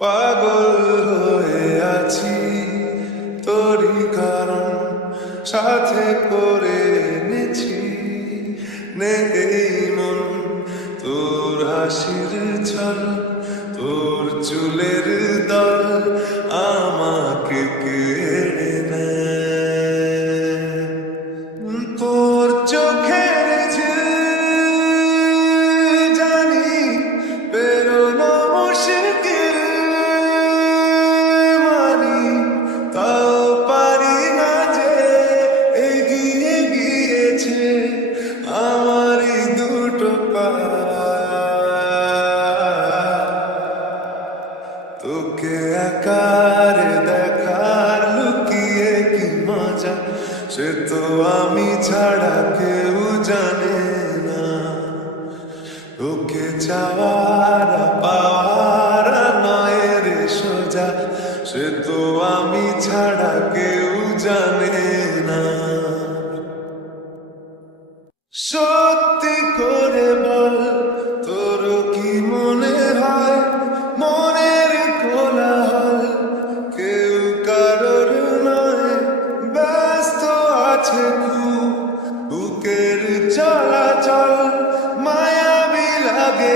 পাগল হয়ে আছি, তোরই কারণ সাথে করে এনেছি। নে মন, তোর হাসির ছল, তোর চুলের দল আমাকে কেড়ে নেয়। তোর চোখের আকার দেখার লুকিয়ে কি মজা? সে তো আমি ছাড়া কেউ জানে না। ওকে চাওয়ার পাওয়ার নয় রে সোজা। সে তো আমি ছাড়া কেউ জানে না। সত্যি করে বল, তোর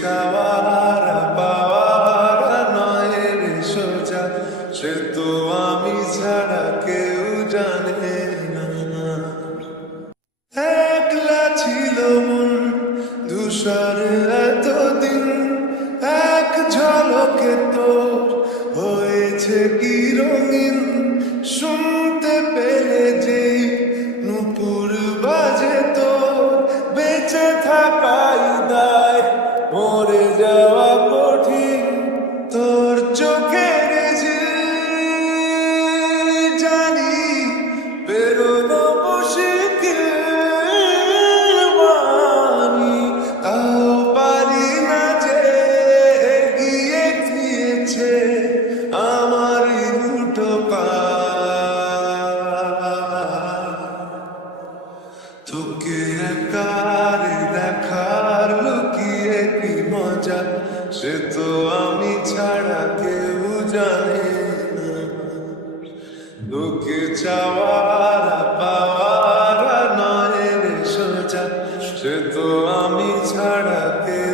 চাওয়ার সে তো আমি ছাড়া কেউ জানে না। একলা ছিল মন ধূসর এতদিন। এক ঝলকে তোর হয়েছে কি রঙিন শুনতে গিয়েছে আমারই দুটো পা। তোকে একার দেখার লুকিয়ে কি মজা, সে তো আমি ছাড়া কেউ জানে তোকে চাওয়ার পাওয়ার নয় রে সোজা, সে তো আমি ছাড়া কেউ